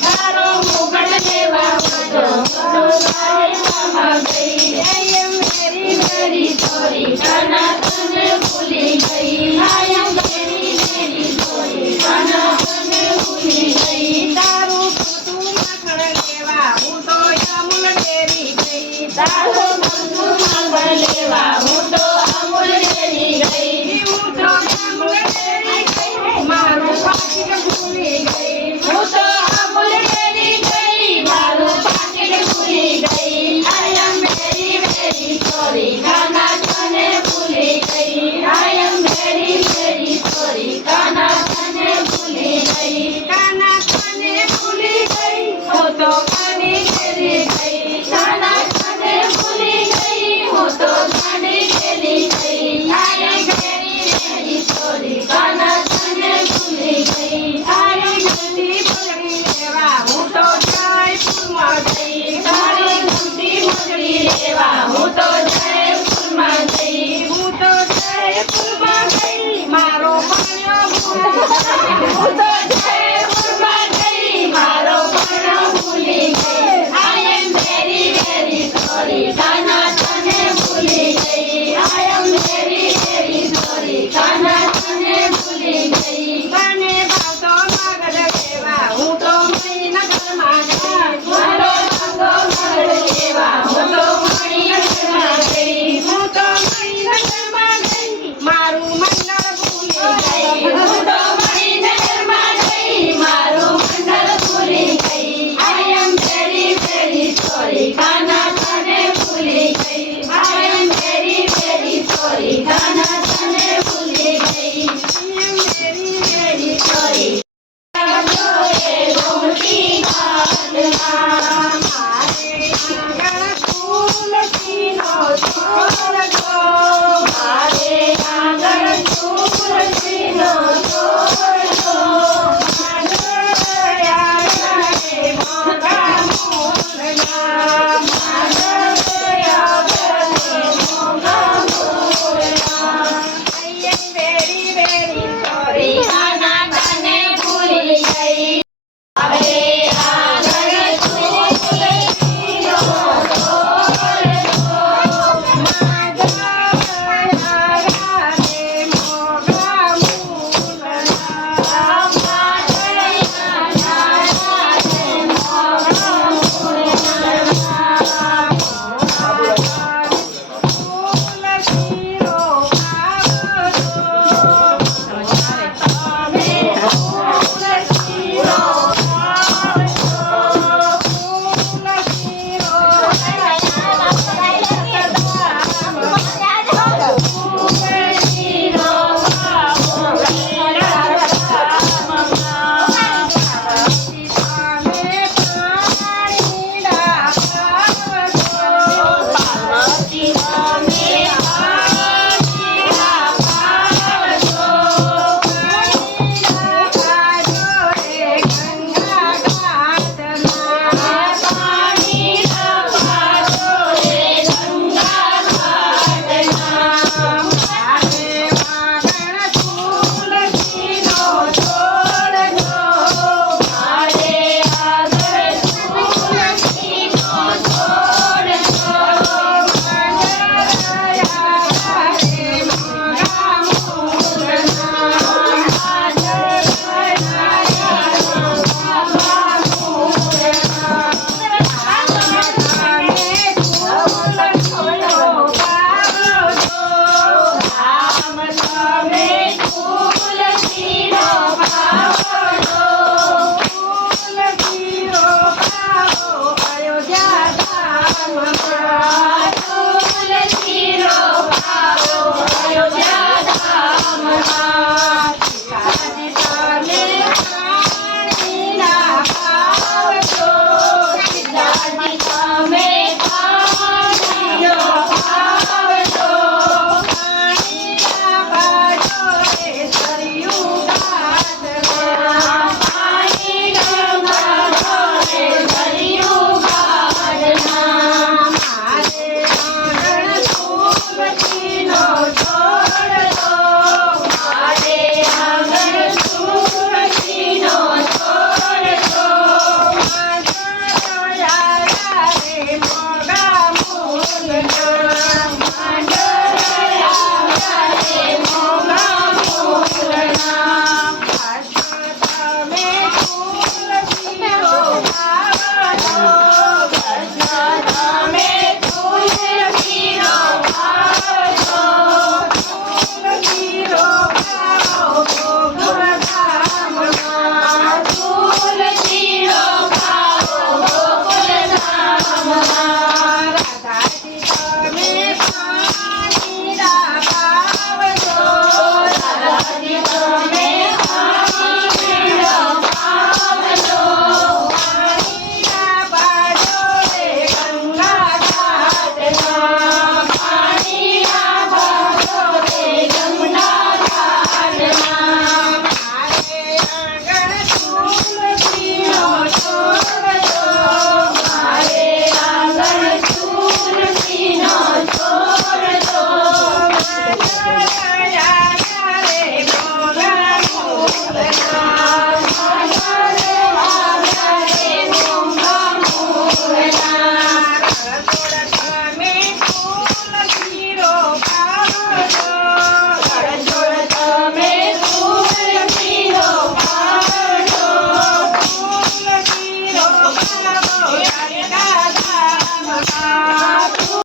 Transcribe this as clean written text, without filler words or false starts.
તારો મુગટ લેવા હતો તો દ્વારિકામાં ગઈ I am very very sorry કાના તને ભૂલી ગઈ I am very very sorry કાના તને ભૂલી ગઈ તારું ખોટું માખણ લેવા હું તો અમૂલ ડેરી ગઈ તારું ખોટું માખણ લેવા હું તો અમૂલ ડેરી ગઈ હું તો અમૂલ ડેરી ગઈ મારું પાકીટ ભૂલી ગઈ હું તો અમૂલ ડેરી ગઈ મારું પાકીટ ભૂલી ગઈ I am very very sorry કાના તને ભૂલી ગઈ I am very very sorry કાના તને ભૂલી ગઈ કાના તને ભૂલી ગઈ હું તો ગાડી ઘેરી ગઈ કાના તને ભૂલી ગઈ હું તો ગાડી ઘેરી ગઈ I am very very sorry કાના તને ભૂલી ગઈ તારી ગમતી પગડી લેવા હું તો જયપુરમાં ગઈ તારી ગમતી પગડી લેવા હું તો જયપુરમાં ગઈ હું તો જયપુરમાં ગઈ મારો ભણ્યો ભૂલી ગઈ હું તો જયપુરમાં ગઈ મારો ભણ્યો ભૂલી ગઈ I am very very sorry કાના તને ભૂલી ગઈ I am very very sorry કાના તને ભૂલી ગઈ મને ભાવતો મગડ લેવા હું તો મણિનગરમાં ગઈ મારો ભાવતો મગડ લેવા હું તો મણિનગરમાં ગઈ હું તો મણિનગરમાં ગઈ મારું મંડળ ભૂલી ગઈ હું તો મણિનગરમાં ગઈ મારું મંડળ ભૂલી ગઈ I am very very sorry કાના તને ભૂલી ગઈ I am very very sorry કાના તને ભૂલી ગઈ I am very very sorry Gomti ઘાટમાં